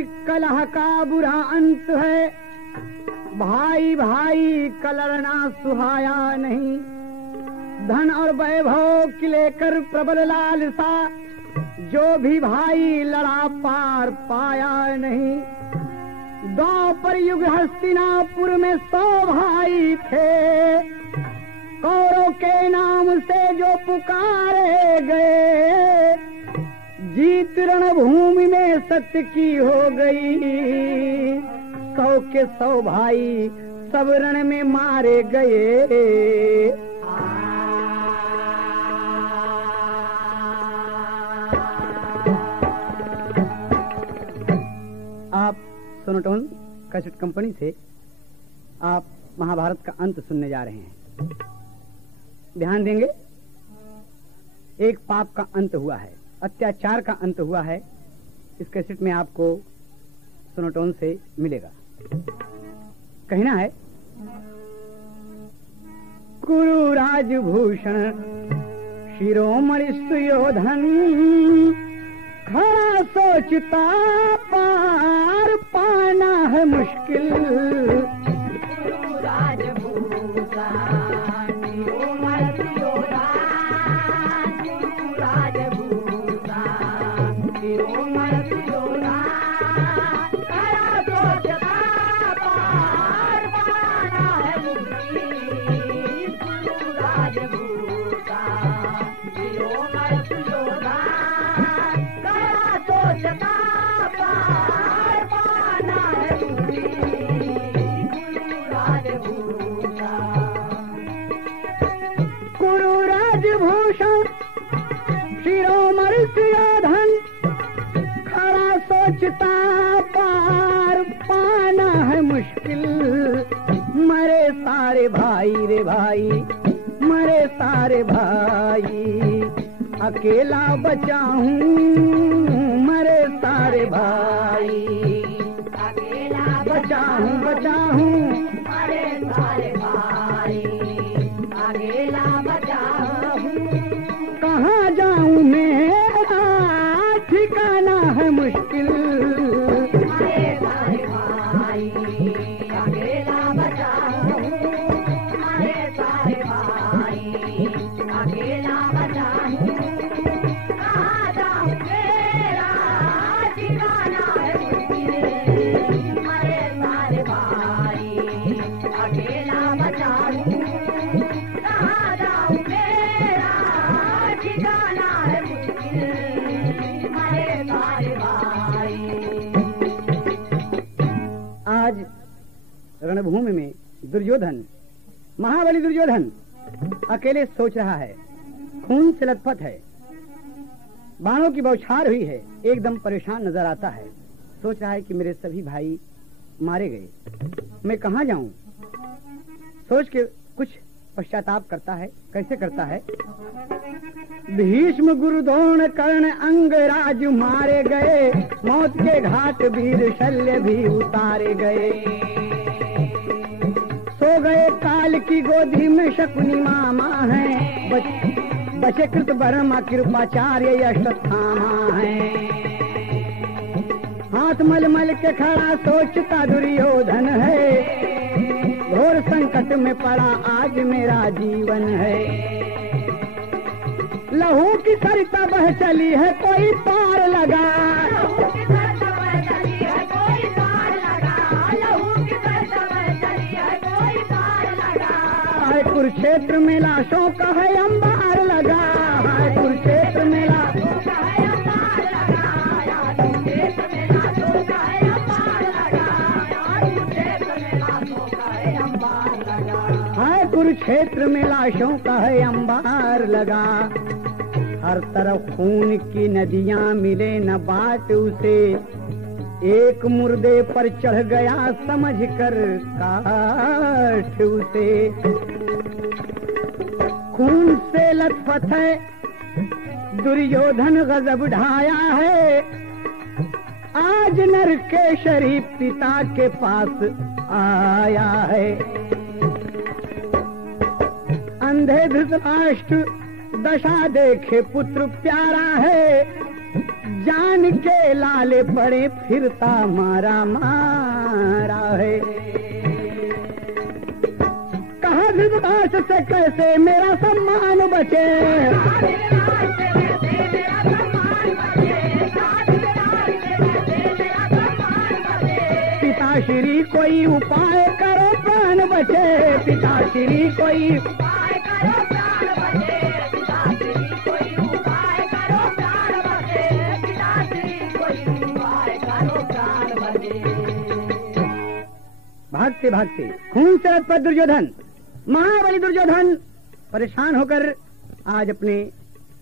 भाई कलह का बुरा अंत है, भाई भाई का लड़ना सुहाया नहीं। धन और वैभव की लेकर प्रबल लालसा, जो भी भाई लड़ा पार पाया नहीं। द्वापर युग हस्तिनापुर में 100 भाई थे, कौरव के नाम से जो पुकारे गए। जीत रणभूमि में सत्य की हो गई, 100 के 100 भाई सब रण में मारे गए। आप सोनोटोन कैसेट कंपनी से आप महाभारत का अंत सुनने जा रहे हैं। ध्यान देंगे, एक पाप का अंत हुआ है, अत्याचार का अंत हुआ है। इस कैसेट में आपको सोनोटोन से मिलेगा। कहना है, कुरु राजभूषण शिरोमणि सुयोधन, खड़ा सोचता पार पाना है मुश्किल। गुरु राजभूषण शिरोमणि सुयोधन, गुरु राजभूषण शिरोमणि सुयोधन, खड़ा सोचता पार पाना है मुश्किल। गुरु राजभूषण शिरोमणि सुयोधन, कुरु राजभूषण शिरोमणि सुयोधन, खड़ा सोचता पार पाना है मुश्किल। मरे सारे भाई रे भाई, मरे सारे भाई, अकेला बचा हूँ। मरे सारे भाई, अकेला बचा हूँ। मरे सारे भाई, अकेला बचा हूँ। कहाँ जाऊँ मेरा ठिकाना है मुश्किल। मरे सारे भाई, अकेला बचा हूँ। मरे सारे भाई, अकेला बचा हूँ। कहाँ जाऊँ मेरा ठिकाना है मुश्किल। मरे सारे भाई, अकेला बचा हूँ। कहाँ जाऊँ मेरा ठिकाना है मुश्किल। मरे सारे भाई। आज रणभूमि में दुर्योधन, महाबली दुर्योधन अकेले सोच रहा है, खून से लथपथ है, बाणों की बौछार हुई है, एकदम परेशान नजर आता है। सोच रहा है कि मेरे सभी भाई मारे गए, मैं कहाँ जाऊं। सोच के कुछ पश्चाताप करता है। कैसे करता है? भीष्म गुरु द्रोण कर्ण अंगराज मारे गए, मौत के घाट वीर शल्य भी उतारे गए। सो गए काल की गोदी में शकुनी मामा है, बचे कृत बर्मा कृपाचार्य अश्वत्थामा है। हाथ मल मल के खड़ा सोचता दुर्योधन है, घोर संकट में पड़ा आज मेरा जीवन है। लहू की सरिता बह चली है, कोई पार लगा। लहू की सरिता बह चली है, कोई पार लगा। लहू की सरिता बह चली है, कोई पार लगा। हाय कुरुक्षेत्र में लाशों का है अंबार लगा। हाय कुरुक्षेत्र में लाशों का है अंबार लगा। कुरुक्षेत्र में लाशों का है अंबार लगा। कुरुक्षेत्र में लाशों का है अंबार लगा। हाय कुरुक्षेत्र में लाशों का है अंबार लगा। हर तरफ खून की नदियां मिले न बाट उसे, एक मुर्दे पर चढ़ गया समझ कर काट उसे। खून से लथपथ है दुर्योधन गजब ढाया है, आज नरकेशरी पिता के पास आया है। अंधे धृतराष्ट्र दशा देखे पुत्र प्यारा है, जान के लाले पड़े फिरता मारा मारा है। कहा धृतराष्ट्र से कैसे मेरा सम्मान बचे, पिताश्री कोई उपाय करो प्राण बचे, पिताश्री कोई उपाय करो प्राण बचे, पिताश्री कोई उपाय करो प्राण बचे, पिताश्री कोई उपाय करो प्राण बचे। भागते भागते खून से लथपथ दुर्योधन, महाबली दुर्योधन परेशान होकर आज अपने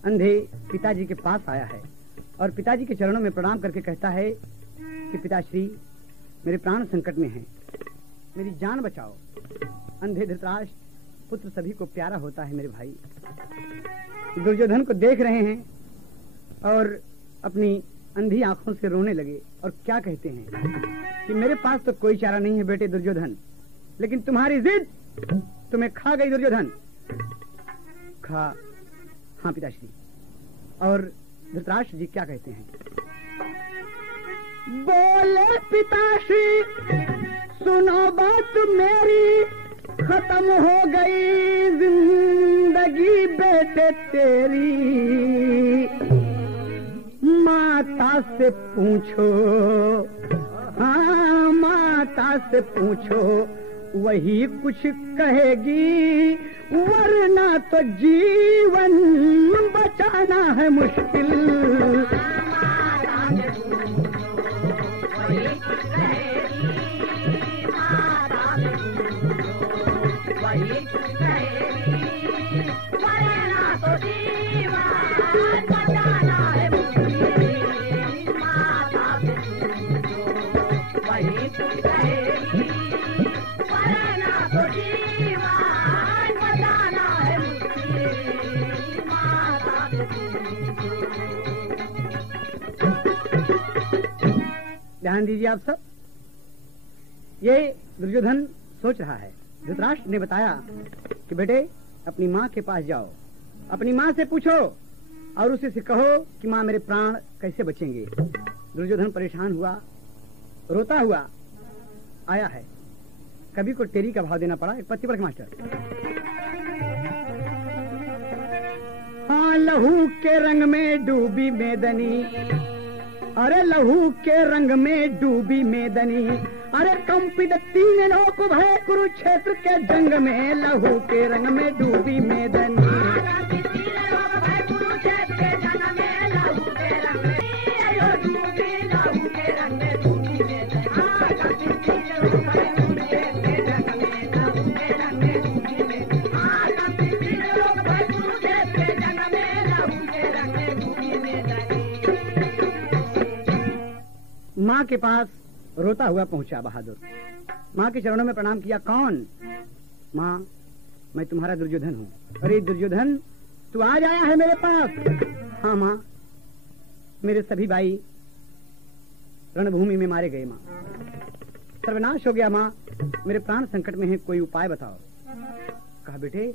अंधे पिताजी के पास आया है और पिताजी के चरणों में प्रणाम करके कहता है कि पिताश्री मेरे प्राण संकट में हैं, मेरी जान बचाओ। अंधे धृतराष्ट्र पुत्र सभी को प्यारा होता है मेरे भाई। दुर्योधन को देख रहे हैं और अपनी अंधी आंखों से रोने लगे और क्या कहते हैं कि मेरे पास तो कोई चारा नहीं है बेटे दुर्योधन, लेकिन तुम्हारी जिद तुम्हें खा गई दुर्योधन। खा? हाँ पिताश्री। और धृतराष्ट्र जी क्या कहते हैं? बोले पिताश्री सुनो बात मेरी, खत्म हो गई जिंदगी बेटे तेरी, माता से पूछो, हाँ माता से पूछो वही कुछ कहेगी, वरना तो जीवन बचाना है मुश्किल। ध्यान दीजिए आप सब, ये दुर्योधन सोच रहा है। धृतराष्ट्र ने बताया कि बेटे अपनी माँ के पास जाओ, अपनी माँ से पूछो और उसे से कहो कि माँ मेरे प्राण कैसे बचेंगे। दुर्योधन परेशान हुआ, रोता हुआ आया है। कवि को टेरी का भाव देना पड़ा। एक पत्ती पढ़ मास्टर। हाँ लहू के रंग में डूबी मेदनी, अरे लहू के रंग में डूबी मेदनी, अरे कंपित तीन लोक भय कुरुक्षेत्र के जंग में, लहू के रंग में डूबी मेदनी। माँ के पास रोता हुआ पहुंचा बहादुर, माँ के चरणों में प्रणाम किया। कौन? माँ मैं तुम्हारा दुर्योधन हूँ। अरे दुर्योधन तू आज आया है मेरे पास? हाँ माँ, मेरे सभी भाई रणभूमि में मारे गए माँ, सर्वनाश हो गया माँ, मेरे प्राण संकट में है, कोई उपाय बताओ। कहा बेटे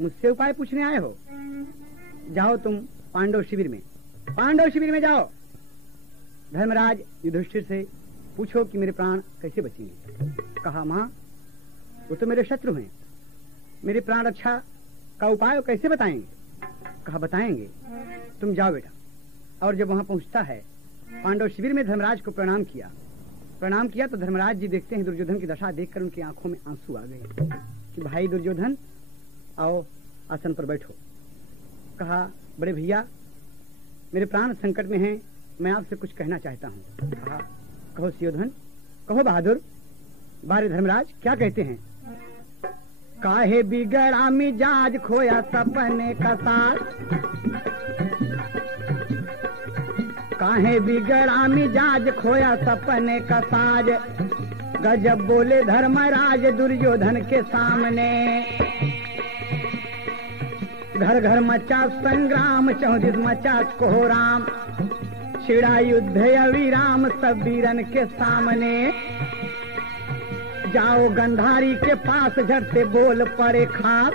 मुझसे उपाय पूछने आए हो? जाओ तुम पांडव शिविर में, पांडव शिविर में जाओ, धर्मराज युधिष्ठिर से पूछो कि मेरे प्राण कैसे बचेंगे। कहा माँ वो तो मेरे शत्रु हैं, मेरे प्राण रक्षा का उपाय कैसे बताएंगे? कहा बताएंगे, तुम जाओ बेटा। और जब वहां पहुंचता है पांडव शिविर में धर्मराज को प्रणाम किया तो धर्मराज जी देखते हैं दुर्योधन की दशा देखकर उनकी आंखों में आंसू आ गए कि भाई दुर्योधन आओ आसन पर बैठो। कहा बड़े भैया मेरे प्राण संकट में हैं, मैं आपसे कुछ कहना चाहता हूँ। कहा कहो सुयोधन, कहो बहादुर। बारे धर्मराज क्या कहते हैं? काहे बिगड़ा मिजाज खोया सपने का साथ, काहे बिगड़ा मिजाज खोया सपने का साज, गजब बोले धर्मराज दुर्योधन के सामने। घर घर मचा संग्राम, चौदिस मचा कोहराम, छिड़ा युद्ध अविराम सब वीरन के सामने। जाओ गंधारी के पास झट से बोल पड़े खास,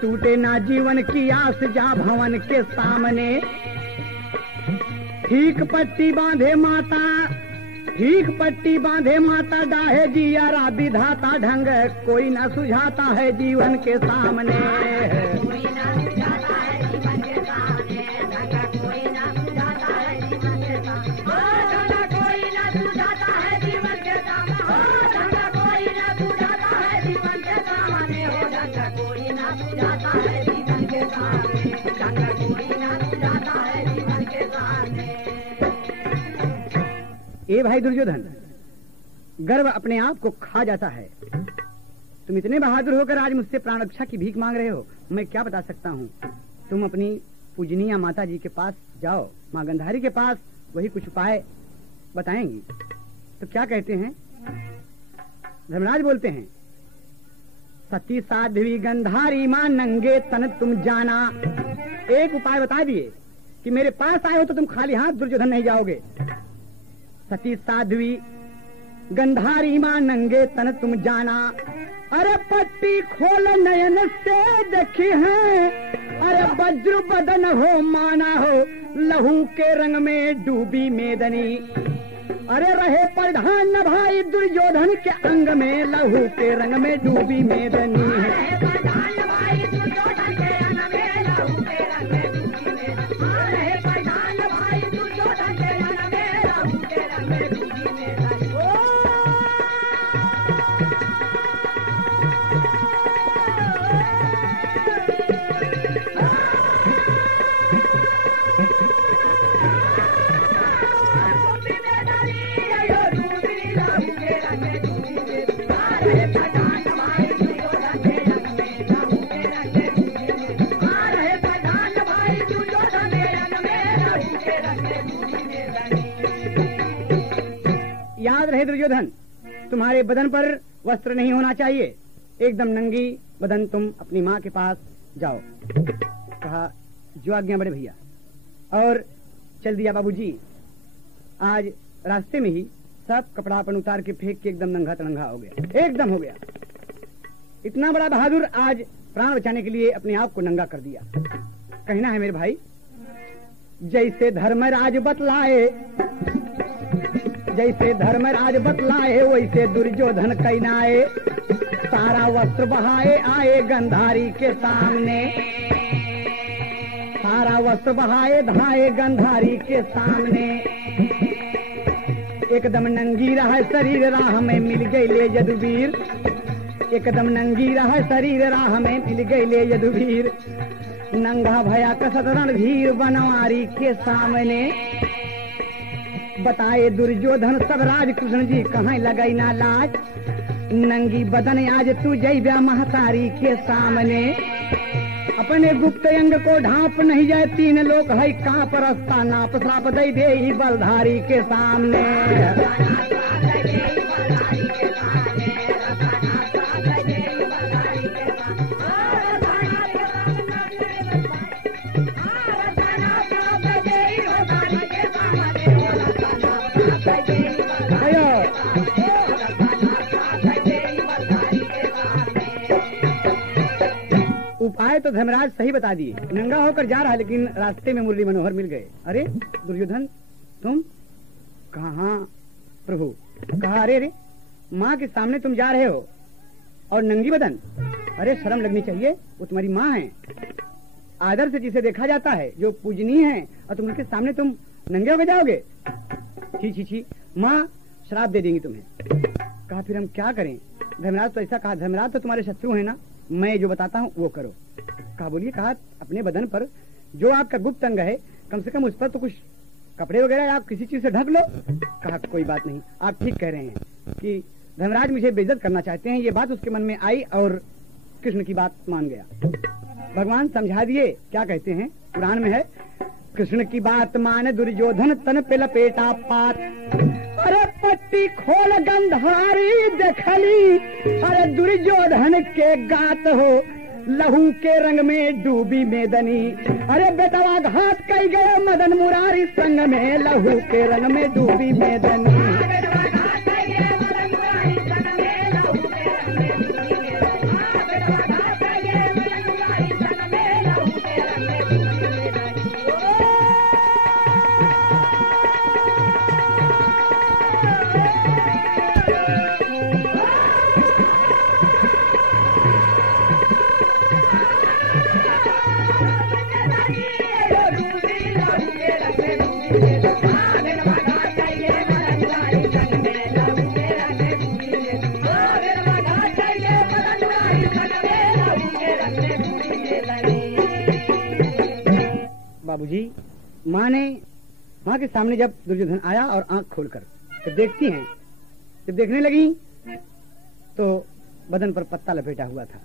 टूटे ना जीवन की आस जा भवन के सामने। ठीक पट्टी बांधे माता, ठीक पट्टी बांधे माता, डाहे जियारा विधाता ढंग कोई न सुझाता है जीवन के सामने। कोई ना सुझाता है जीवन के सामने, ढंग कोई ना सुझाता है जीवन के सामने। ढंग कोई ना सुझाता है जीवन के सामने, ढंग कोई ना सुझाता है जीवन के सामने। ढंग कोई ना सुझाता है जीवन के सामने, ढंग कोई ना सुझाता है जीवन के सामने। ए भाई दुर्योधन, गर्व अपने आप को खा जाता है। तुम इतने बहादुर होकर आज मुझसे प्राण रक्षा की भीख मांग रहे हो, मैं क्या बता सकता हूँ। तुम अपनी पूजनीय माता जी के पास जाओ, माँ गंधारी के पास, वही कुछ उपाय बताएंगी। तो क्या कहते हैं? धर्मराज बोलते हैं, सती साध्वी गंधारी मां नंगे तन तुम जाना। एक उपाय बता दिए कि मेरे पास आए हो तो तुम खाली हाथ दुर्योधन नहीं जाओगे। सती साध्वी गंधारी मां नंगे तन तुम जाना। अरे पट्टी खोल नयन से देखी है, अरे वज्र बदन हो माना हो, लहू के रंग में डूबी मेदनी। अरे रहे प्रधान न भाई दुर्योधन के अंग में, लहू के रंग में डूबी मेदनी है। प्रधान भाई दुर्योधन के अंग में, लहू के रंग में डूबी मेदनी। रहे प्रधान भाई दुर्योधन के अंग में, लहू के रंग में डूबी मेदनी। याद रहे दुर्योधन, तुम्हारे बदन पर वस्त्र नहीं होना चाहिए, एकदम नंगी बदन तुम अपनी माँ के पास जाओ। कहा जो आज्ञा बड़े भैया। और चल दिया बाबूजी। आज रास्ते में ही सब कपड़ा अपन उतार के फेंक के एकदम नंगा तड़ंगा हो गया, एकदम हो गया। इतना बड़ा बहादुर आज प्राण बचाने के लिए अपने आप को नंगा कर दिया। कहना है मेरे भाई, जैसे धर्मराज बतलाए, जैसे धर्मराज बतलाए, वैसे दुर्योधन कहनाए। सारा वस्त्र बहाए आए गंधारी के सामने, सारा वस्त्र बहाए धाए गंधारी के सामने। एकदम नंगी रहा शरीर राह में मिल गई ले यदुवीर, एकदम नंगी रहा शरीर राह में मिल गई ले यदुवीर। नंगा भया कसत रणधीर बनवारी के सामने। बताए दुर्योधन सब राज कृष्ण जी कहाँ लगाई ना लाज। नंगी बदन आज तू जैव्या महतारी के सामने। अपने गुप्त अंग को ढांप नहीं जाए, तीन लोग है कांप रस्ता नाप श्राप दे दे बलधारी के सामने। उपाय तो धर्मराज सही बता दिए। नंगा होकर जा रहा है, लेकिन रास्ते में मुरली मनोहर मिल गए। अरे दुर्योधन तुम कहाँ प्रभु? कहा अरे रे माँ के सामने तुम जा रहे हो और नंगी बदन? अरे शर्म लगनी चाहिए, वो तुम्हारी माँ है, आदर से जिसे देखा जाता है, जो पूजनीय है, और तुम उनके सामने तुम नंगे होकर जाओगे? छी छी छी, माँ श्राप दे देंगी तुम्हें। कहा फिर हम क्या करें? धर्मराज तो ऐसा कहा, धर्मराज तो तुम्हारे शत्रु है ना, मैं जो बताता हूँ वो करो। कहा बोलिए। कहा अपने बदन पर जो आपका गुप्त अंग है, कम से कम उस पर तो कुछ कपड़े वगैरह आप किसी चीज से ढक लो। कहा कोई बात नहीं, आप ठीक कह रहे हैं कि धर्मराज मुझे बेइज्जत करना चाहते हैं। ये बात उसके मन में आई और कृष्ण की बात मान गया। भगवान समझा दिए। क्या कहते हैं पुराण में है, कृष्ण की बात मान दुर्योधन तन पे लपेटा पात। अरे पट्टी खोल गंधारी देखली, अरे दुर्योधन के गात हो, लहू के रंग में डूबी मेदनी। अरे बेटवा घात कई गए मदन मुरारी संग में, लहू के रंग में डूबी मेदनी। बाबूजी, माँ के सामने जब दुर्योधन आया और आंख खोलकर तो देखती हैं, जब देखने लगी तो बदन पर पत्ता लपेटा हुआ था।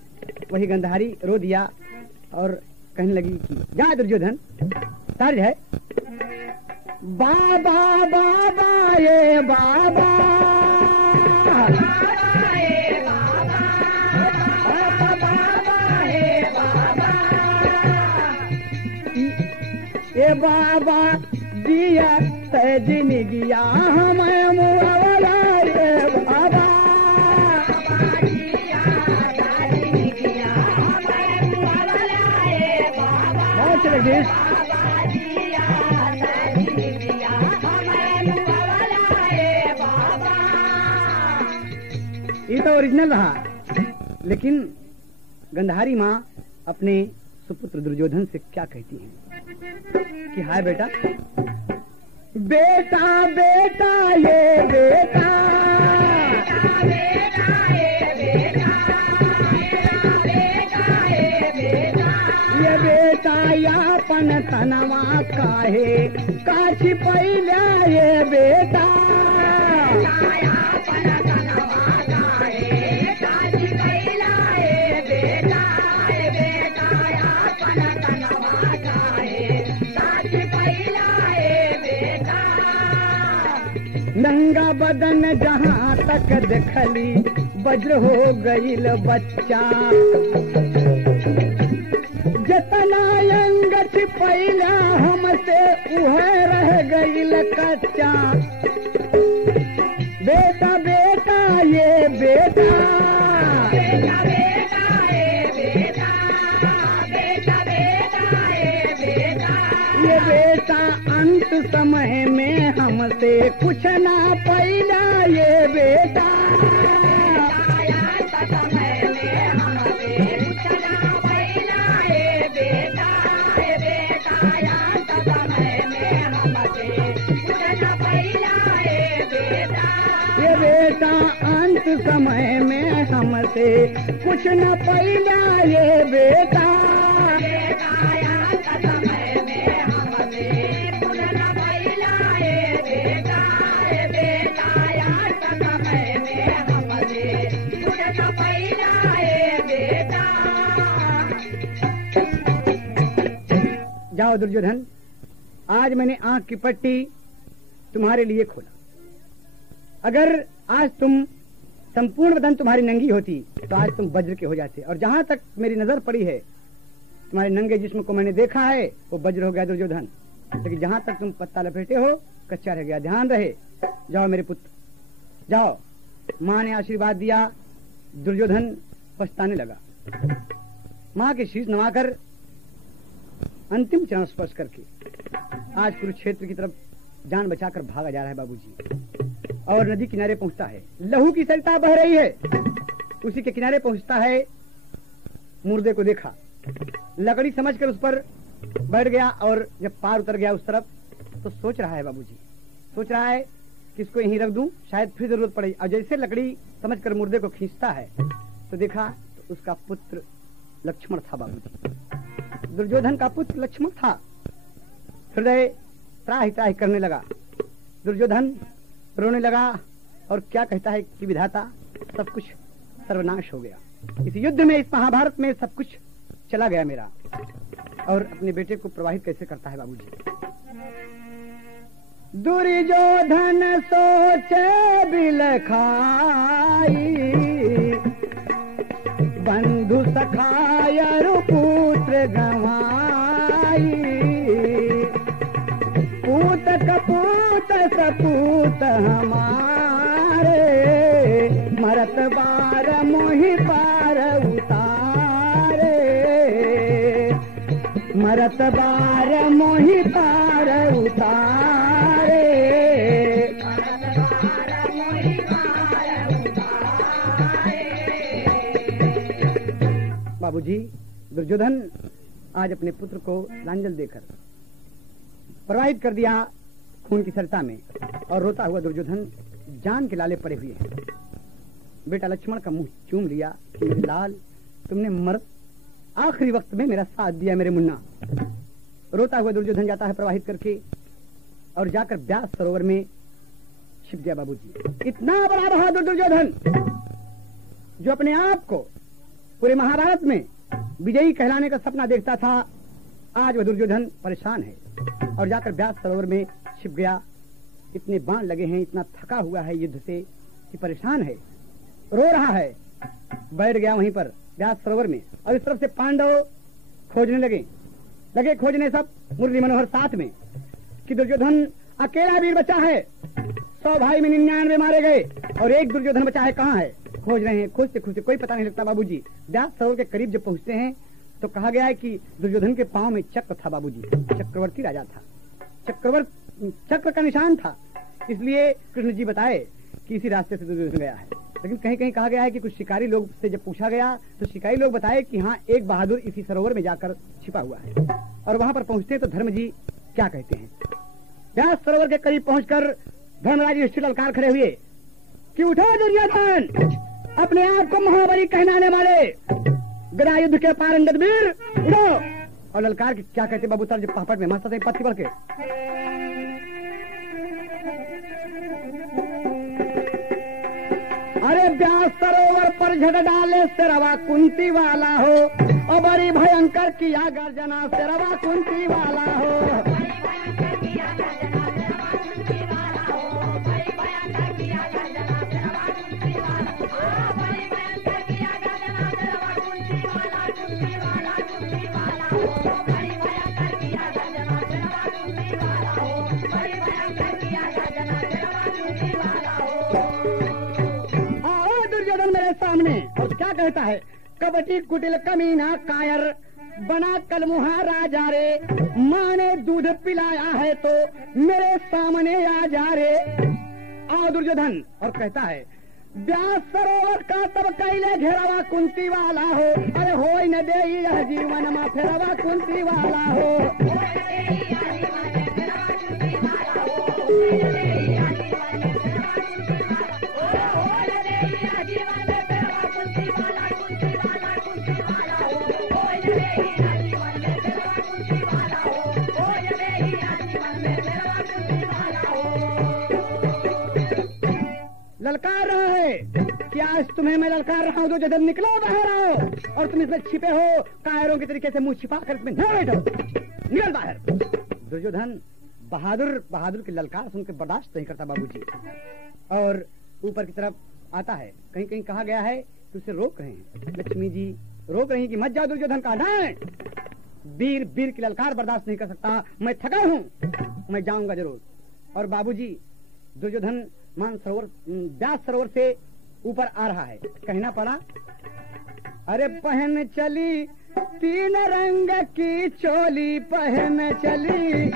वही गंधारी रो दिया और कहने लगी कि जा दुर्योधन, तार है बाबा बाबा ये बाबा, ये बाबा दिया सजन गया हमें मुआवला, ये बाबा बहुत लगे। ये तो ओरिजिनल रहा, लेकिन गंधारी माँ अपने सुपुत्र दुर्योधन से क्या कहती है कि हाय बेटा, बेटा बेटा ये बेटा, ये बेटा यापन तनवा काहे काची पहिल्या, ये बेटा नंगा बदन जहाँ तक देखली वज्र हो गईल बच्चा, जतना अंग छिपैला हमसे उहे रह गईल कच्चा, बेटा बेटा ये बेटा, बेटा बेटा ये बेटा, बेटा बेटा ये बेटा, ये बेटा अंत समय में हमसे कुछ ना पैला, ये बेटा समय में हमसे कुछ ना पैला, ये बेटा, ये बेटा समय में हमसे कुछ ना पैला, ये बेटा, ये बेटा अंत समय में हमसे कुछ न पैला, ये बेटा, समय में हमसे कुछ न पैला, ये बेटा, ये बेटा समय में हमसे कुछ न पैला, ये बेटा। जाओ दुर्योधन, आज मैंने आंख की पट्टी तुम्हारे लिए खोला। अगर आज तुम संपूर्ण बदन तुम्हारी नंगी होती तो आज तुम वज्र के हो जाते, और जहां तक मेरी नजर पड़ी है तुम्हारे नंगे जिस्म को मैंने देखा है वो वज्र हो गया दुर्योधन, लेकिन जहां तक तुम पत्ता लपेटे हो कच्चा रह गया। ध्यान रहे, जाओ मेरे पुत्र जाओ। माँ ने आशीर्वाद दिया, दुर्योधन पछताने लगा। माँ के शीश नवाकर अंतिम चरण स्पर्श करके आज कुरुक्षेत्र की तरफ जान बचाकर भागा जा रहा है बाबूजी, और नदी किनारे पहुंचता है। लहू की सरिता बह रही है, उसी के किनारे पहुंचता है। मुर्दे को देखा, लकड़ी समझकर उस पर बैठ गया, और जब पार उतर गया उस तरफ तो सोच रहा है बाबूजी, सोच रहा है कि इसको यहीं रख दूं, शायद फिर जरूरत पड़े। और जैसे लकड़ी समझकर मुर्दे को खींचता है तो देखा तो उसका पुत्र लक्ष्मण था बाबूजी। दुर्योधन का पुत्र लक्ष्मण था। हृदय त्राहि त्राहि करने लगा। दुर्योधन रोने लगा और क्या कहता है कि विधाता सब कुछ सर्वनाश हो गया। इस युद्ध में, इस महाभारत में सब कुछ चला गया मेरा। और अपने बेटे को प्रवाहित कैसे करता है बाबूजी। दुर्योधन सोचे बिलखाई, बंधु सखाय पुत्र गवाई, पूत कपूत सपूत हमारे, मरत बार मोहि पार उतारे, मरत बार मोहि पार उतारे, मरत बार मोहि पार उतारे। बाबूजी, दुर्योधन आज अपने पुत्र को लांजल देकर प्रवाहित कर दिया खून की सरिता में, और रोता हुआ दुर्योधन जान के लाले पड़े हुए हैं। बेटा लक्ष्मण का मुंह चूम लिया कि मेरे लाल, तुमने मर्द आखिरी वक्त में मेरा साथ दिया मेरे मुन्ना। रोता हुआ दुर्योधन जाता है प्रवाहित करके और जाकर व्यास सरोवर में छिप गया बाबूजी। इतना बड़ा बहादुर दुर्योधन जो अपने आप को पूरे महाभारत में विजयी कहलाने का सपना देखता था, आज वह दुर्योधन परेशान है और जाकर व्यास सरोवर में छिप गया। इतने बाण लगे हैं, इतना थका हुआ है युद्ध से कि परेशान है, रो रहा है, बैठ गया वहीं पर व्यास सरोवर में। और इस तरफ से पांडव खोजने लगे खोजने सब, मुरली मनोहर साथ में, कि दुर्योधन अकेला वीर बचा है, 100 भाई में 99 मारे गए और एक दुर्योधन बचा है, कहाँ है? खोज रहे हैं, खोजते खोजते कोई पता नहीं लगता बाबूजी। व्यास सरोवर के करीब जब पहुंचते हैं तो कहा गया है कि दुर्योधन के पांव में चक्र था बाबूजी, चक्रवर्ती राजा था, चक्र का निशान था। इसलिए कृष्ण जी बताए कि इसी रास्ते से दुर्योधन गया है। लेकिन कहीं कहीं कहा गया है कि कुछ शिकारी लोग से जब पूछा गया तो शिकारी लोग बताए कि हाँ, एक बहादुर इसी सरोवर में जाकर छिपा हुआ है। और वहां पर पहुंचते तो धर्म जी क्या कहते हैं, व्यास सरोवर के करीब पहुंचकर धर्मराज युधिष्ठिर ललकार खड़े हुए कि उठो दुर्योधन, अपने आप को महाबली कहलाने वाले गदा युद्ध के पारंगत वीर, उठो। और ललकार के क्या कहते बाबू, तर्ज पापड़ में मस्त पत्थी बढ़ के, अरे व्यास सरोवर पर झट डाले सिरवा कुंती वाला हो, और बड़ी भयंकर किया गर्जना सिरवा कुंती वाला हो। सामने और क्या कहता है, कबटी कुटिल कमीना कायर बना कलमुहा राजा रे, माँ ने दूध पिलाया है तो मेरे सामने आ जा रे। आओ दुर्योधन, और कहता है व्यास सरोवर का तब कैले घेरावा कुंती वाला हो, अरे हो न दे यह जीवन में फेरवा कुंती वाला हो। ललकार रहा है कि आज तुम्हें मैं ललकार रहा हूँ, जो जब निकलो बाहर आओ, और तुम इसमें छिपे हो कायरों के तरीके से मुंह छिपा कर इसमें न बैठो, निकल बाहर। दुर्योधन बहादुर की ललकार सुनकर बर्दाश्त नहीं करता बाबूजी, और ऊपर की तरफ आता है। कहीं कहीं कहा गया है कि उसे रोक रहे हैं, लक्ष्मी जी रोक रही कि मत जाओ दुर्योधन का हटाए, वीर की ललकार बर्दाश्त नहीं कर सकता, मैं थका हूँ, मैं जाऊंगा जरूर। और बाबूजी दुर्योधन व्यास सरोवर से ऊपर आ रहा है, कहना पड़ा अरे पहन चली 3 रंग की चोली, पहन चली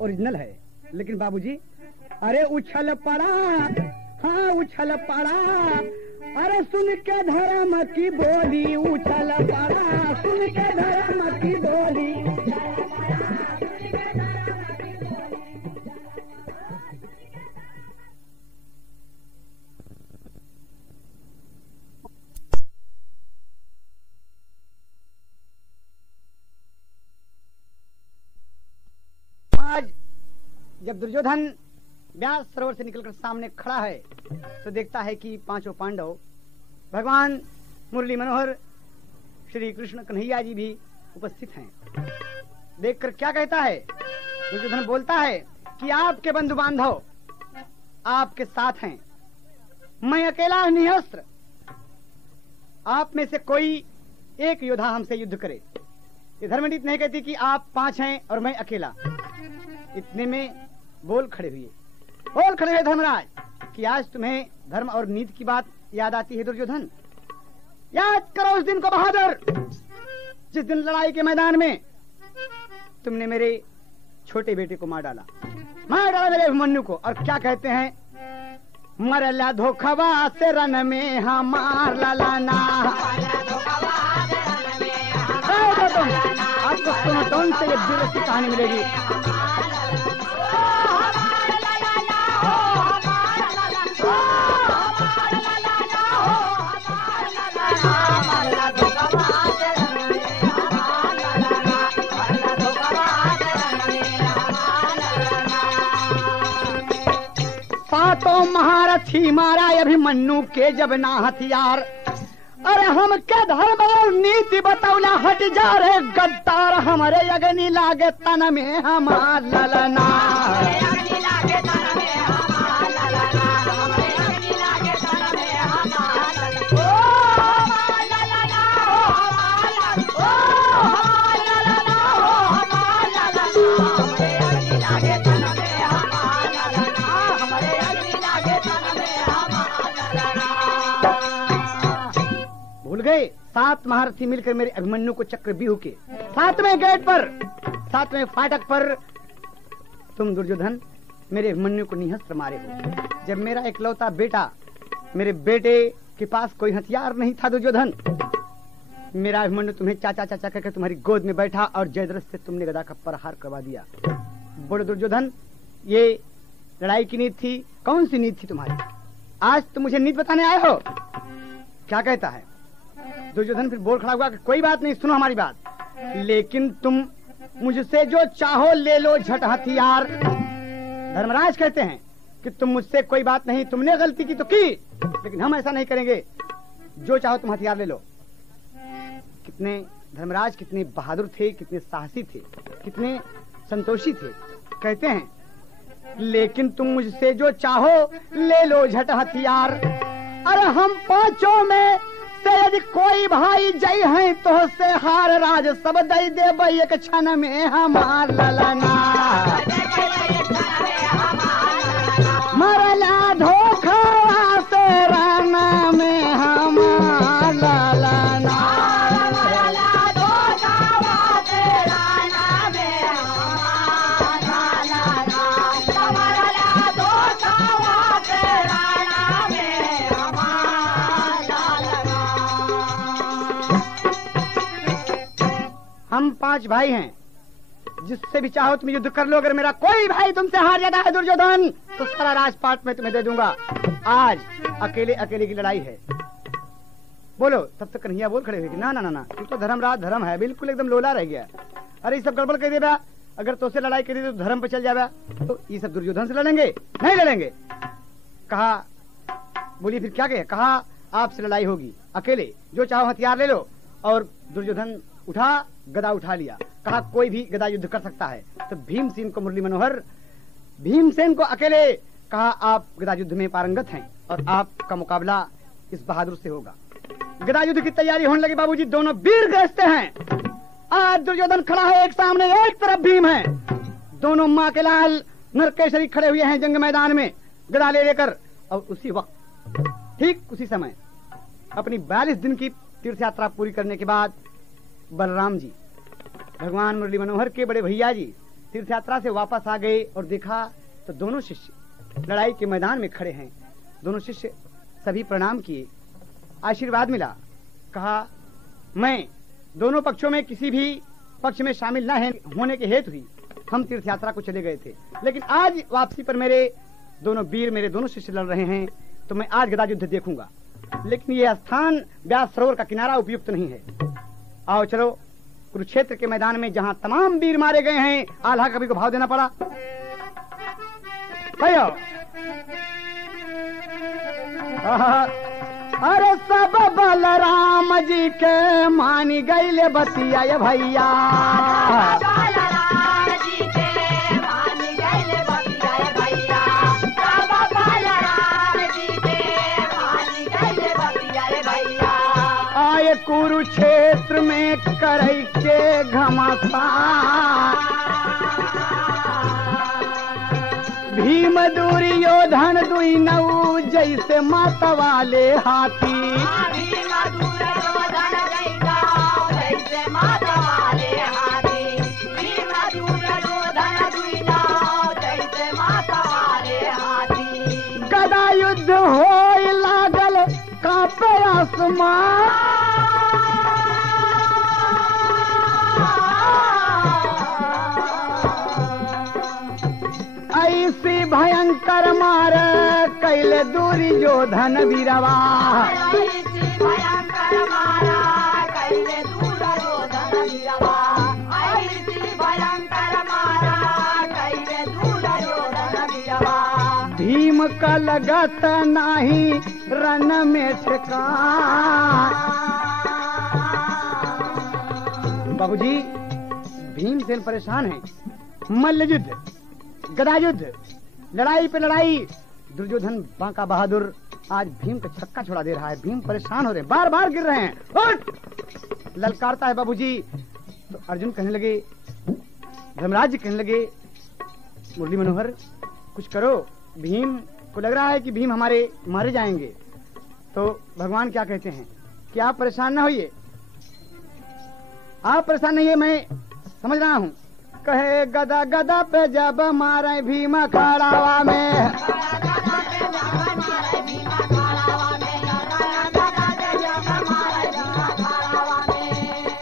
ओरिजिनल है। लेकिन बाबूजी अरे उछल पड़ा, हाँ उछल पड़ा, अरे सुन के धर्म की बोली, उछल पड़ा सुन के धर्म की बोली। आज जब दुर्योधन व्यास सरोवर से निकलकर सामने खड़ा है तो देखता है कि 5 पांडव, भगवान मुरली मनोहर श्री कृष्ण कन्हैया जी भी उपस्थित हैं। देखकर क्या कहता है, दुर्योधन बोलता है कि आपके बंधु बांधव आपके साथ हैं, मैं अकेला निहस्त्र, आप में से कोई एक योद्धा हमसे युद्ध करे। ये धर्मनीति नहीं कहती कि आप 5 हैं और मैं अकेला। इतने में बोल खड़े हुए धर्मराज कि आज तुम्हें धर्म और नीति की बात याद आती है दुर्योधन। याद करो उस दिन को बहादुर, जिस दिन लड़ाई के मैदान में तुमने मेरे छोटे बेटे को मार डाला मेरे अभिमन्यु को। और क्या कहते हैं, मरला धोखवा से रन में हमार लालाना। आपको टोन से ये दिलचस्प कहानी मिलेगी। तो महारथी मारा अभिमन्यु के जब ना हथियार। अरे हम के धर्म और नीति बतौला हट जा रे गद्दार, हमारे अग्नि लागे तन में हमार ललना। भूल गए 7 महारथी मिलकर मेरे अभिमन्यु को चक्रव्यूह के 7वें गेट पर, 7वें फाटक पर तुम दुर्योधन मेरे अभिमन्यु को निहस्त्र मारे हो। जब मेरा इकलौता बेटा, मेरे बेटे के पास कोई हथियार नहीं था दुर्योधन, मेरा अभिमन्यु तुम्हें चाचा चाचा कहकर तुम्हारी गोद में बैठा और जयद्रथ से तुमने गदा का प्रहार करवा दिया। बोलो दुर्योधन, ये लड़ाई की नीति थी, कौन सी नीति थी तुम्हारी? आज तुम मुझे नीति बताने आए हो? क्या कहता है दुर्योधन? फिर बोल खड़ा हुआ कि कोई बात नहीं, सुनो हमारी बात, लेकिन तुम मुझसे जो चाहो ले लो झट हथियार। धर्मराज कहते हैं कि तुम मुझसे कोई बात नहीं, तुमने गलती की तो की, लेकिन हम ऐसा नहीं करेंगे, जो चाहो तुम हथियार ले लो। कितने धर्मराज कितने बहादुर थे, कितने साहसी थे, कितने संतोषी थे। कहते हैं लेकिन तुम मुझसे जो चाहो ले लो झट हथियार। अरे हम 5 में से यदि कोई भाई जय है तो से हार राज सब दई दे एक क्षण में हमार ललना। मरला धोखा से राना में हमार ललना। हम 5 भाई हैं, जिससे भी चाहो तुम युद्ध कर लो। अगर मेरा कोई भाई तुमसे हार जाता है दुर्योधन तो सारा राजपाट में तुम्हें दे दूंगा। आज अकेले अकेले की लड़ाई है। बोलो। तब तक कन्हैया बोल खड़े हुए, ना ना ना ना, तू तो धर्मराज धर्म है, बिल्कुल एकदम लोला रह गया। अरे ये सब गड़बड़ कर देगा, अगर तुझसे लड़ाई करी तो धर्म पे चल जाएगा, तो ये सब दुर्योधन से लड़ेंगे? नहीं लड़ेंगे। कहा, बोलिए फिर क्या कहे? कहा आपसे लड़ाई होगी अकेले, जो चाहो हथियार ले लो। और दुर्योधन उठा, गदा उठा लिया। कहा कोई भी गदा युद्ध कर सकता है। तो भीमसेन को, मुरली मनोहर भीमसेन को अकेले कहा आप गदा युद्ध में पारंगत हैं और आपका मुकाबला इस बहादुर से होगा। गदा युद्ध की तैयारी होने लगी बाबूजी, दोनों वीर गरजते हैं। आज दुर्योधन खड़ा है एक सामने, एक तरफ भीम है। दोनों माँ के लाल नरकेसरी खड़े हुए हैं जंग मैदान में गदा ले लेकर। और उसी वक्त, ठीक उसी समय, अपनी 42 दिन की तीर्थ यात्रा पूरी करने के बाद बलराम जी, भगवान मुरली मनोहर के बड़े भैया जी, तीर्थ यात्रा से वापस आ गए और देखा तो दोनों शिष्य लड़ाई के मैदान में खड़े हैं। दोनों शिष्य सभी प्रणाम किए, आशीर्वाद मिला। कहा मैं दोनों पक्षों में किसी भी पक्ष में शामिल न होने के हेतु ही हम तीर्थ यात्रा को चले गए थे, लेकिन आज वापसी पर मेरे दोनों वीर, मेरे दोनों शिष्य लड़ रहे हैं, तो मैं आज गदा युद्ध देखूंगा। लेकिन ये स्थान व्यास सरोवर का किनारा उपयुक्त नहीं है। आओ चलो कुरुक्षेत्र के मैदान में, जहां तमाम वीर मारे गए हैं। आल्हा कवि को भाव देना पड़ा। अरे सब बलराम जी के मानी गईले बतिया भैया। आए कुरुक्षेत्र में करई के घमासान, भीम दुर्योधन दुई नऊ जैसे माता वाले हाथी। गदा युद्ध होय लागल कांपे आसमान, ऐसी भयंकर मार कैले दुर्योधन वीरवा। भीम का लगत नाही रन में ठिकान। बाबूजी भीमसेन परेशान है, मल्ल युद्ध, गदा युद्ध, लड़ाई पे लड़ाई। दुर्योधन बांका बहादुर आज भीम का छक्का छोड़ा दे रहा है। भीम परेशान हो रहे, बार बार गिर रहे हैं। उठ! ललकारता है बाबूजी। तो अर्जुन कहने लगे, धर्मराज जी कहने लगे, मुरली मनोहर कुछ करो, भीम को लग रहा है कि भीम हमारे मारे जाएंगे। तो भगवान क्या कहते हैं कि आप परेशान ना होइए, आप परेशान नहीं है, मैं समझ रहा हूँ। कहे गदा गदा पे जब मारे भीम अखाड़ावा में,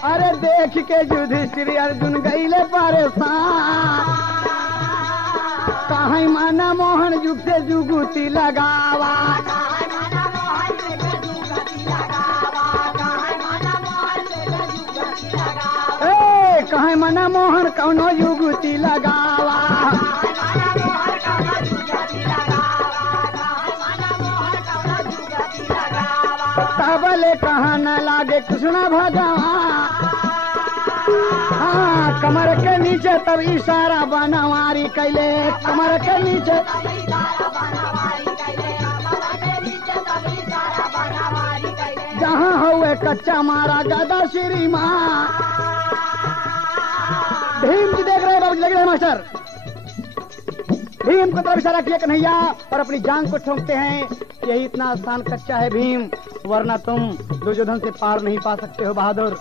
अरे देख के युधिष्ठिर अर्जुन गईले परेशान। कहीं माना मोहन युग से जुगुती लगावा, कहीं मना मोहन कौनो युगती लगावा। तबले कहा न लागे कृष्ण भगवान। हाँ, कमर के नीचे तब इशारा बनवारी कैले, कमर के नीचे जहाँ हुए कच्चा मारा गदा श्री माँ। भीम जी देख रहे हैं बाबूजी, लग रहे हैं मास्टर। भीम को तरफ इशारा किया कन्हैया और अपनी जान को ठोंकते हैं। यही इतना आसान कच्चा है भीम, वरना तुम दुर्योधन से पार नहीं पा सकते हो बहादुर।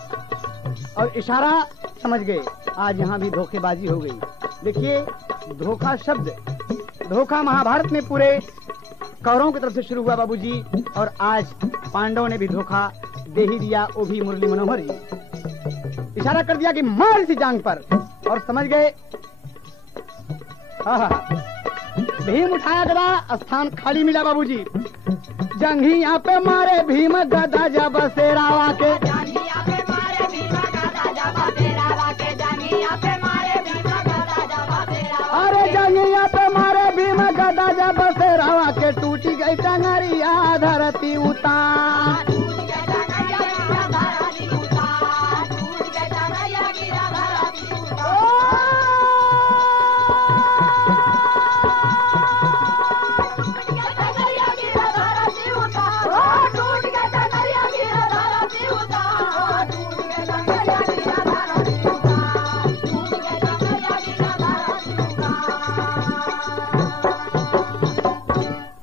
और इशारा समझ गए। आज यहाँ भी धोखेबाजी हो गई। देखिए धोखा शब्द, धोखा महाभारत में पूरे कौरवों की तरफ से शुरू हुआ बाबूजी, और आज पांडवों ने भी धोखा दे ही दिया, वो भी मुरली मनोहर जी। इशारा कर दिया कि मार इसी जांग पर, और समझ गए। भीम उठाया गदा, स्थान खाली मिला बाबूजी। जंघिया पे मारे भीम गदा जब शेरावा के, अरे जंघिया पे मारे भीम गदा जब शेरावा के, टूटी गई टंगरिया धरती उतार।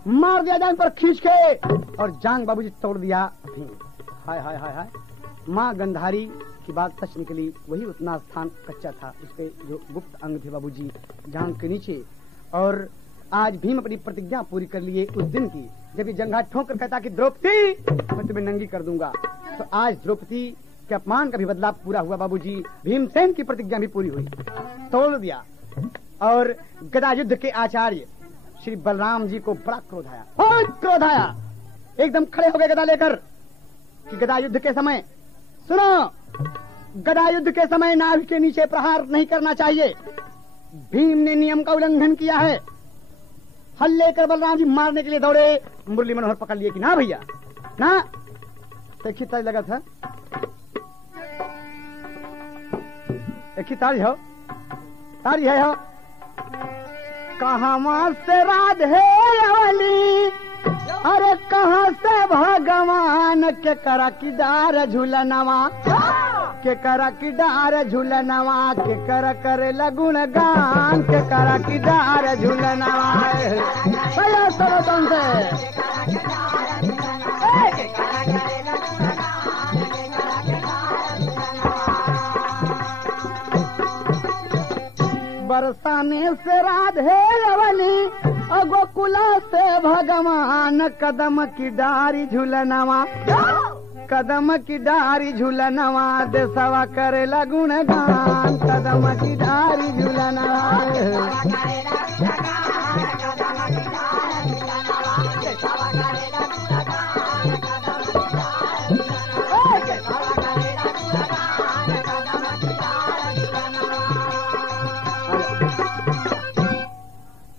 मार दिया जांग पर खींच के, और जांग बाबूजी तोड़ दिया भीम। हाय हाय हाय हाय, माँ गंधारी की बात सच निकली। वही उतना स्थान कच्चा था, उसपे जो गुप्त अंग थे बाबूजी जांग के नीचे। और आज भीम अपनी प्रतिज्ञा पूरी कर लिए उस दिन की, जब ये जंघा ठोक कर कहता कि द्रौपदी मैं तुम्हें नंगी कर दूंगा। तो आज द्रौपदी के अपमान का भी बदलाव पूरा हुआ बाबूजी। भीमसेन की प्रतिज्ञा भी पूरी हुई, तोड़ दिया। और गदा युद्ध के आचार्य श्री बलराम जी को बड़ा क्रोध आया, बहुत क्रोध आया। एकदम खड़े हो गए गदा लेकर कि गदा युद्ध के समय, सुनो, गदा युद्ध के समय नाभि के नीचे प्रहार नहीं करना चाहिए। भीम ने नियम का उल्लंघन किया है। हल लेकर बलराम जी मारने के लिए दौड़े। मुरली मनोहर पकड़ लिए कि ना भैया ना, एक ही ताज लगा था, एक ही ताज हो, ताज है हो। कहाँ से राधे अवली, अरे कहाँ से भगवान के करा की डार झूलनवा, के करा की डार झूलनवा, के कर करे लगुण गान, के करा की डार झूलनवा। भैया चलो तुम से बरसाने से राधे अवली, गोकुला से भगवान, कदम की डारी झूलनवा, कदम की डारी झूलनवा, देसवा करे लगुण गान, कदम की डारी झूलनवा।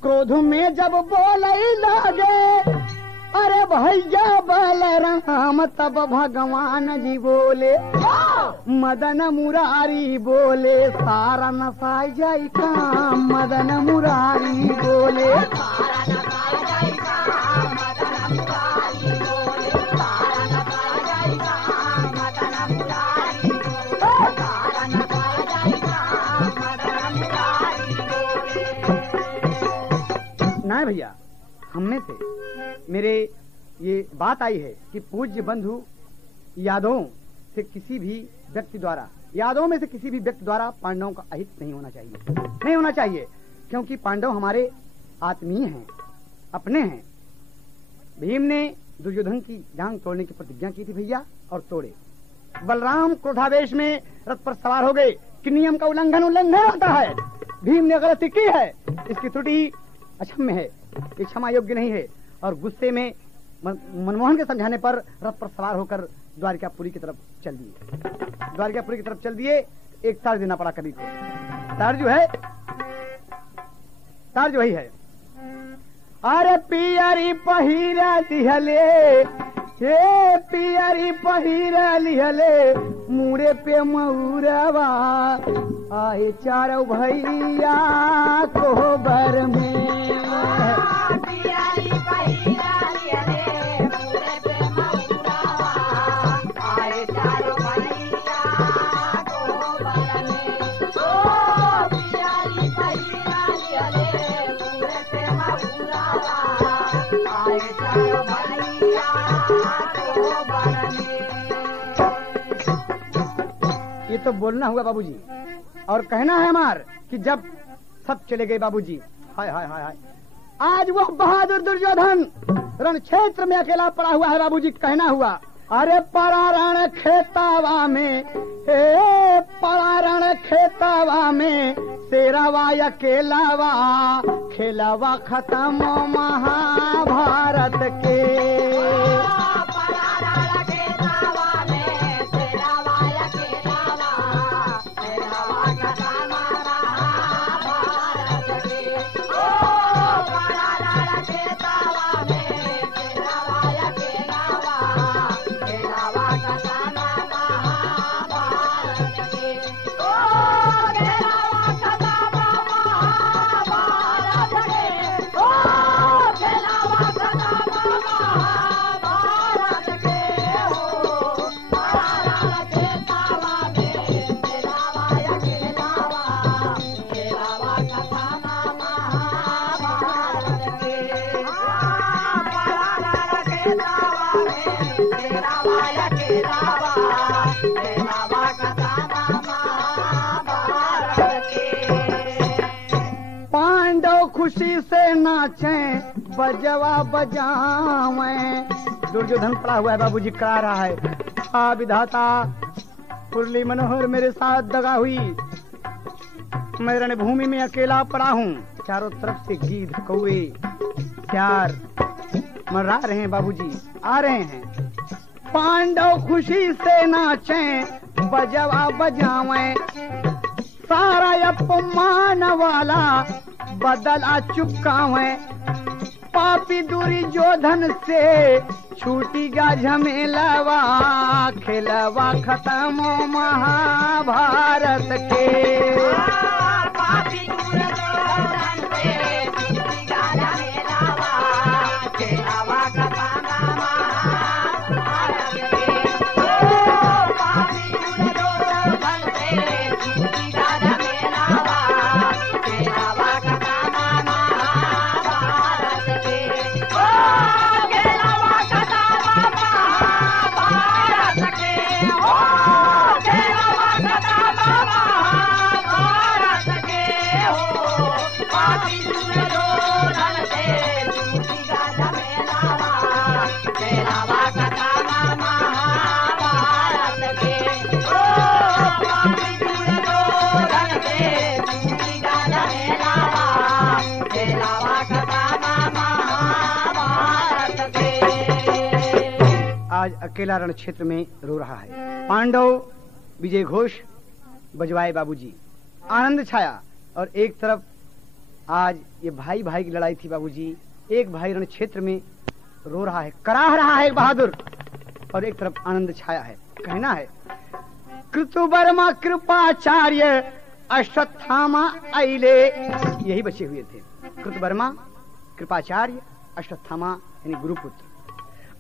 क्रोध में जब बोले लागे, अरे भैया बलराम, तब भगवान जी बोले, मदन मुरारी बोले, सारा नसाई जाई काम। मदन मुरारी बोले, ना भैया, हमने से मेरे ये बात आई है कि पूज्य बंधु यादवों से किसी भी व्यक्ति द्वारा, यादवों में से किसी भी व्यक्ति द्वारा पांडवों का अहित नहीं होना चाहिए, नहीं होना चाहिए, क्योंकि पांडव हमारे आत्मीय हैं, अपने हैं। भीम ने दुर्योधन की जांग तोड़ने की प्रतिज्ञा की थी भैया, और तोड़े। बलराम क्रोधावेश में रथ पर सवार हो गए कि नियम का उल्लंघन होता है, भीम ने गलती की है, इसकी त्रुटि अक्षम्य है, ये क्षमा योग्य नहीं है। और गुस्से में मनमोहन के समझाने पर रथ पर सवार होकर द्वारकापुरी की तरफ चल दिए। द्वारकापुरी की तरफ चल दिए, एक तार देना पड़ा कवि को। तार जो ही है, अरे पियरी पहिरा दिहले, हे पियरी पहिरा लिहले, मुड़े पे मऊरवा, आए चारों भैया कोबर में। ये तो बोलना हुआ बाबूजी, और कहना है हमार कि जब सब चले गए बाबूजी, हाय हाय हाय हाय, आज वो बहादुर दुर्योधन रण क्षेत्र में अकेला पड़ा हुआ है बाबूजी। कहना हुआ, अरे परारण खेतावा में, हे परारण खेतावा में, शेरावा अकेलावा, खेलावा खत्म महाभारत के। खुशी से नाचें, बजवा बजावें। दुर्योधन पड़ा हुआ है बाबूजी, करा रहा है, आ विधाता मुरली मनोहर मेरे साथ दगा हुई, मैं रणभूमि में अकेला पड़ा हूँ, चारों तरफ से गीध कौवे प्यार मर्रा रहे हैं बाबूजी, आ रहे हैं। पांडव खुशी से नाचें, बजवा बजावें, सारा अपमान वाला बदल आ चुका है, पापी दुर्योधन से छूटेगा झमेलावा, खेलवा खत्म महाभारत के। पापी दुर्योधन से छूटेगा झमेलावा, खेलवा खत्म महाभारत के। पापी दुर्योधन से छूटेगा झमेलावा, खेलवा आज अकेला रण क्षेत्र में रो रहा है। पांडव विजय घोष बजवाए बाबूजी, आनंद छाया, और एक तरफ आज ये भाई भाई की लड़ाई थी बाबूजी। एक भाई रण क्षेत्र में रो रहा है, कराह रहा है बहादुर, और एक तरफ आनंद छाया है। कहना है कृतुवर्मा कृपाचार्य अश्वत्थामा अइले, यही बचे हुए थे। कृतुवर्मा कृपाचार्य अश्वत्थामा यानी गुरुपुत्र।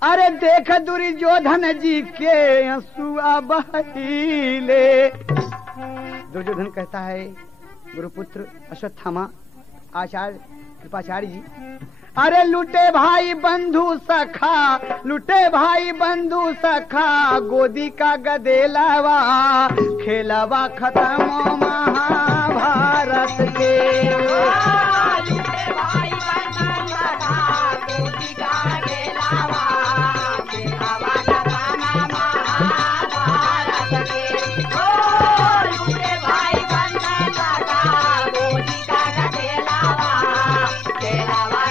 अरे देख दुर्योधन जी के हंसुआ बहिले। दुर्योधन कहता है गुरुपुत्र अश्वत्थामा आचार्य कृपाचार्य जी, अरे लुटे भाई बंधु सखा, लुटे भाई बंधु सखा, गोदी का गदेलावा, खेलवा खत्म महाभारत के। लुटे भाई बंधु सखा, गोदी का गदेलावा, खेलवा खत्म महाभारत के। लुटे भाई बंधु सखा, गोदी का गदेलावा, खेलवा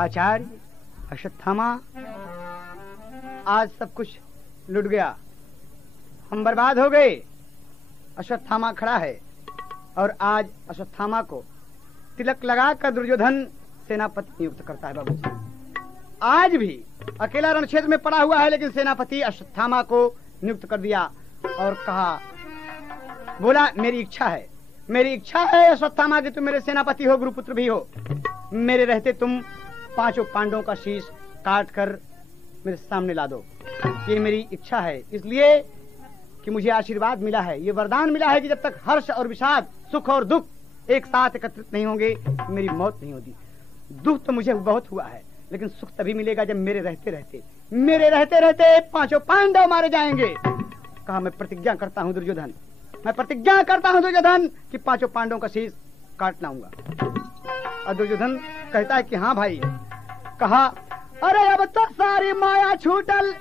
आचार्य अश्वत्थामा, आज सब कुछ लुट गया, हम बर्बाद हो गए। अश्वत्थामा खड़ा है और आज अश्वत्थामा को तिलक लगाकर दुर्योधन सेनापति नियुक्त करता है बाबूजी। आज भी अकेला रण क्षेत्र में पड़ा हुआ है, लेकिन सेनापति अश्वत्थामा को नियुक्त कर दिया और कहा, बोला मेरी इच्छा है, मेरी इच्छा है अश्वत्थामा कि तुम मेरे सेनापति हो, गुरुपुत्र भी हो। मेरे रहते तुम 5 पांडवों का शीश काट कर मेरे सामने ला दो। ये मेरी इच्छा है, इसलिए कि मुझे आशीर्वाद मिला है, ये वरदान मिला है कि जब तक हर्ष और विषाद, सुख और दुख एक साथ एकत्रित नहीं होंगे, मेरी मौत नहीं होती। दुख तो मुझे बहुत हुआ है, लेकिन सुख तभी मिलेगा जब मेरे रहते रहते 5 पांडव मारे जाएंगे। कहा मैं प्रतिज्ञा करता हूँ दुर्योधन, मैं प्रतिज्ञा करता हूँ दुर्योधन कि 5 पांडवों का शीश काट लाऊंगा। और दुर्योधन कहता है कि हाँ भाई। कहा अरे अब तो सारी माया छूटल,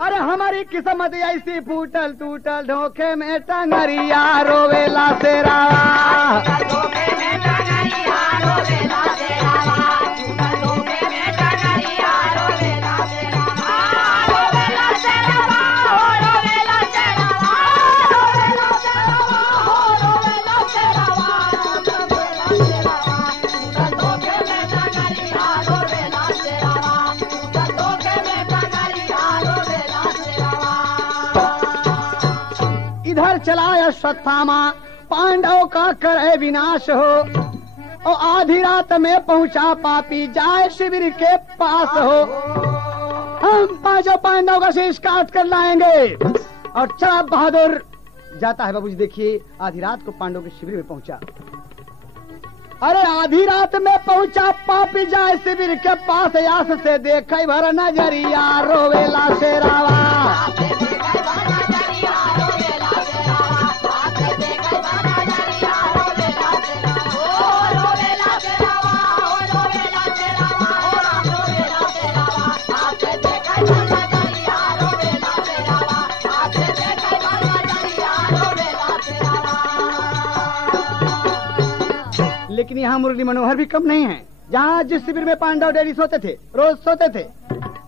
अरे हमारी किस्मत ऐसी फूटल टूटल, धोखे में टंगरिया रोवेला तेरा, धोखे में टंगरिया रोवेला तेरा, धोखे में टंगरिया रोवेला तेरा, रोवेला तेरा, रोवेला तेरा, रोवेला तेरा, धोखे में टंगरिया रोवेला तेरा, धोखे में टंगरिया रोवेला तेरा। इधर चला अश्वत्थामा पांडव का करे विनाश हो, और आधी रात में पहुंचा पापी जाए शिविर के पास हो। हम 5 पांडव का शीश काट कर लाएंगे। और चला बहादुर जाता है बाबूजी। देखिए आधी रात को पांडव के शिविर में पहुंचा। अरे आधी रात में पहुंचा पापी जाए शिविर के पास, आस से देखे भर नजरिया रोवेला शेरावा, लेकिन यहाँ मुरली मनोहर भी कम नहीं है। जहाँ जिस शिविर में पांडव डेली सोते थे, रोज सोते थे,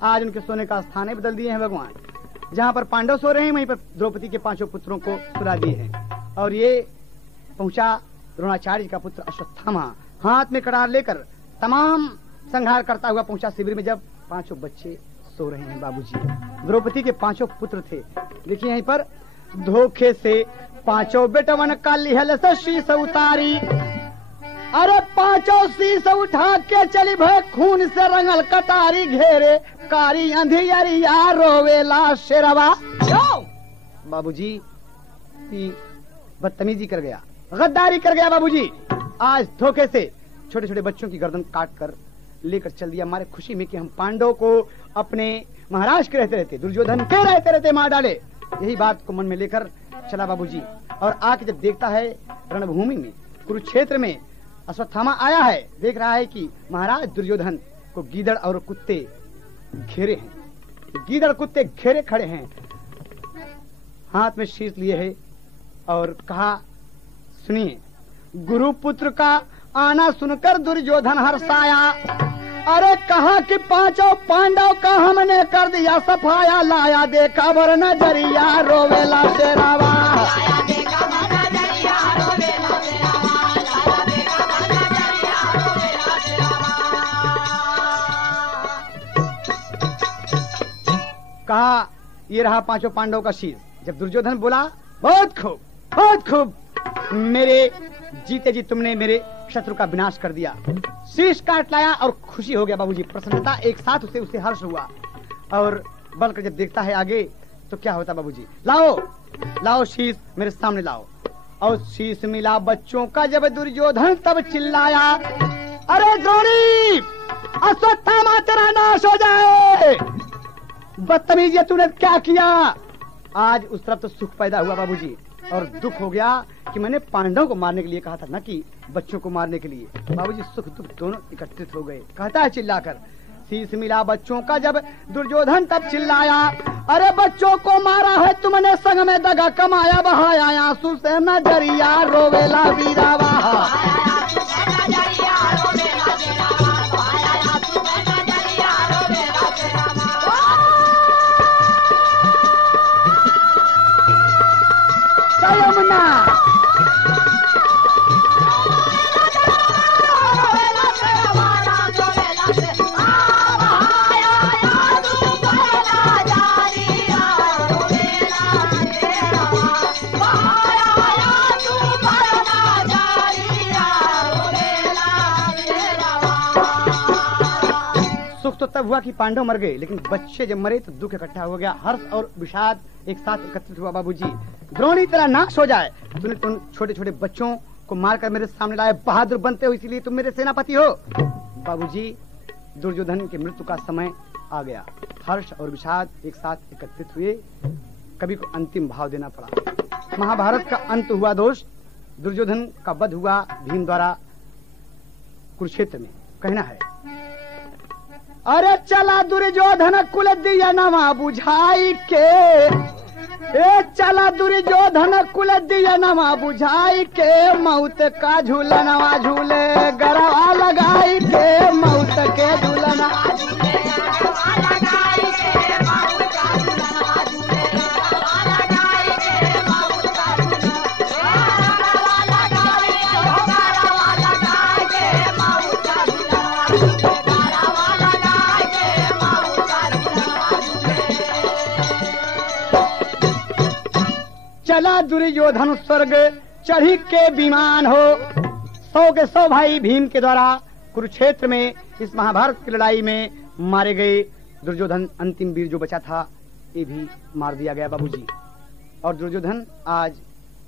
आज उनके सोने का स्थान बदल दिए हैं भगवान। जहाँ पर पांडव सो रहे हैं वहीं पर द्रौपदी के 5 पुत्रों को सुला दिए हैं। और ये पहुंचा द्रोणाचार्य का पुत्र अश्वत्थामा, हाथ में कटार लेकर तमाम संहार करता हुआ पहुंचा शिविर में, जब 5 बच्चे सो रहे हैं बाबूजी। द्रौपदी के 5 पुत्र थे। देखिए यहीं पर धोखे से 5 बेटवन का लिहल से शीश उतारी, अरे 5 शीश उठा के चली भय खून से रंगल कटारी, घेरे कारी अंधियरिया रोवेला शेरवा। बाबूजी बदतमीजी कर गया, गद्दारी कर गया बाबूजी। आज धोखे से छोटे छोटे बच्चों की गर्दन काट कर लेकर चल दिया, हमारे खुशी में कि हम पांडव को अपने महाराज के रहते रहते, दुर्योधन के रहते रहते मार डाले। यही बात को मन में लेकर चला बाबूजी, और आके जब देखता है रणभूमि में कुरुक्षेत्र में अश्वत्थामा आया है, देख रहा है कि महाराज दुर्योधन को गीदड़ और कुत्ते घेरे हैं, गीदड़ कुत्ते घेरे खड़े हैं, हाथ में शीश लिए है और कहा, सुनिए, गुरुपुत्र का आना सुनकर दुर्योधन हर्षाया। अरे कहा कि पांचों पांडव का हमने कर दिया सफाया, लाया देखा वर नजरिया रोवेला तेरावा। कहा, ये रहा पांचों पांडव का शीश। जब दुर्योधन बोला, बहुत खूब, बहुत खूब, मेरे जीते जी तुमने मेरे शत्रु का विनाश कर दिया। शीश काट लाया और खुशी हो गया बाबूजी, प्रसन्नता एक साथ उसे हर्ष हुआ। और बलकर जब देखता है आगे तो क्या होता बाबूजी, लाओ लाओ शीश मेरे सामने लाओ। और शीश मिला बच्चों का जब दुर्योधन तब चिल्लाया, अरे द्रोणी, अश्वत्थामा तेरा नाश हो जाए, बदतमीज ये तूने क्या किया। आज उस तरफ तो सुख पैदा हुआ बाबूजी, और दुख हो गया कि मैंने पांडवों को मारने के लिए कहा था, न कि बच्चों को मारने के लिए। बाबूजी सुख दुख दोनों एकत्रित हो गए। कहता है चिल्लाकर, शीश मिला बच्चों का जब दुर्योधन तब चिल्लाया, अरे बच्चों को मारा है तुमने, संग में दगा कमाया, बहाया आंसू से नजरिया रोवेला वीरावा। तो तब हुआ कि पांडव मर गए, लेकिन बच्चे जब मरे तो दुख इकट्ठा हो गया, हर्ष और विषाद एक साथ एकत्रित हुआ बाबूजी। द्रोणी तेरा नाश हो जाए, तूने तुम छोटे छोटे बच्चों को मारकर मेरे सामने लाए, बहादुर बनते हो इसीलिए तुम मेरे सेनापति हो। बाबूजी दुर्योधन की मृत्यु का समय आ गया, हर्ष और विषाद एक साथ एकत्रित हुए, कवि को अंतिम भाव देना पड़ा। महाभारत का अंत हुआ दोस्त, दुर्योधन का वध हुआ भीम द्वारा कुरुक्षेत्र में। कहना है, अरे चला दुर्योधन कुल दिया नवा बुझाई के, ए चला दुर्योधन कुल दिया नवा बुझाई के, मौत का झूलनवा झूले गरवा लगाई के, मौत के झूलना चला दुर्योधन स्वर्ग चढ़ी के विमान हो। 100 के 100 भाई भीम के द्वारा कुरुक्षेत्र में इस महाभारत की लड़ाई में मारे गए। दुर्योधन अंतिम वीर जो बचा था ये भी मार दिया गया बाबूजी। और दुर्योधन आज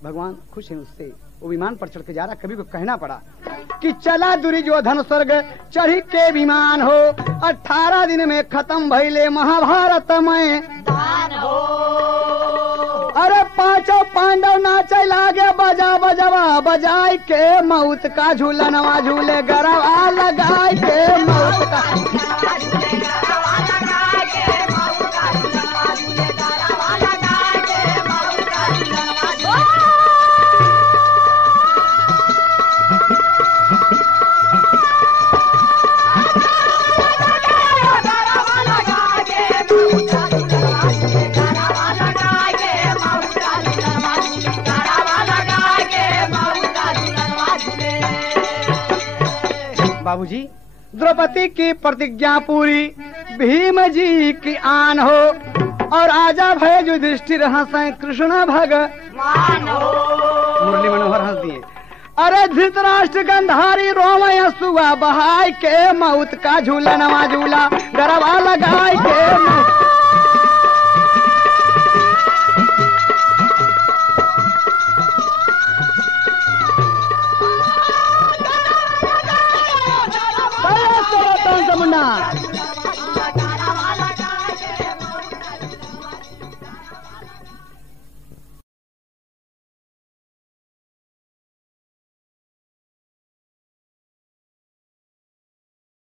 भगवान खुश है उससे, वो विमान पर चढ़ के जा रहा। कभी को कहना पड़ा कि चला दुर्योधन स्वर्ग चढ़ी के विमान हो, 18 दिन में खत्म भइले महाभारत में दान हो। अरे पांचों पांडव नाचे लागे बजा बजवा बजाई के, मौत का झूलनवा झूले गरवा लगाई के, मौत का बाबूजी द्रौपदी की प्रतिज्ञा पूरी, भीम जी की आन हो, और आजा भय युधिष्ठिर हंसे कृष्ण भगवान हो। मुरली मनोहर हंस दिए। अरे धृतराष्ट्र गंधारी रोमय सुआ बहाई के, मौत का झूलनवा झूला गरबा लगाई के।